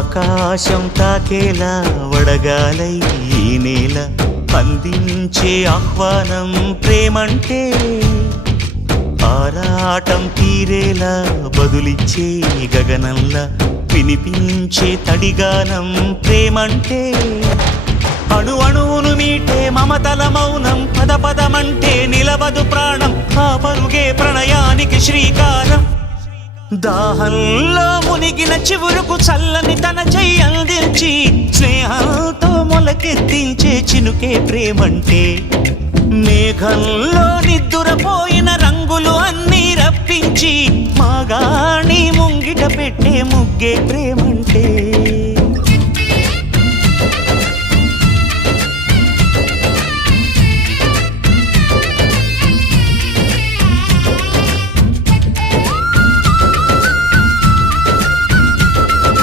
ఆకాశం తాకేలా వడగాలై ఈ నేల అందించే ఆహ్వానం ప్రేమంటే ఆరాటం తీరేలా బదులిచ్చే గగనంలా వినిపించే తడిగానం ప్రేమంటే అణు అణువును మీటే మమతల మౌనం పద పదమంటే నిలవదు ప్రాణం ఆ పరుగే ప్రణయానికి శ్రీకారం దాహంలో మునిగిన చివురుకు చల్లని తన చెయ్యి అందించి స్నేహంతో మొలకెత్తించే చినుకే ప్రేమంటే మేఘంలో నిద్దురపోయిన రంగులు అన్నీ రప్పించి మాగాణి ముంగిట పెట్టే ముగ్గే ప్రేమంటే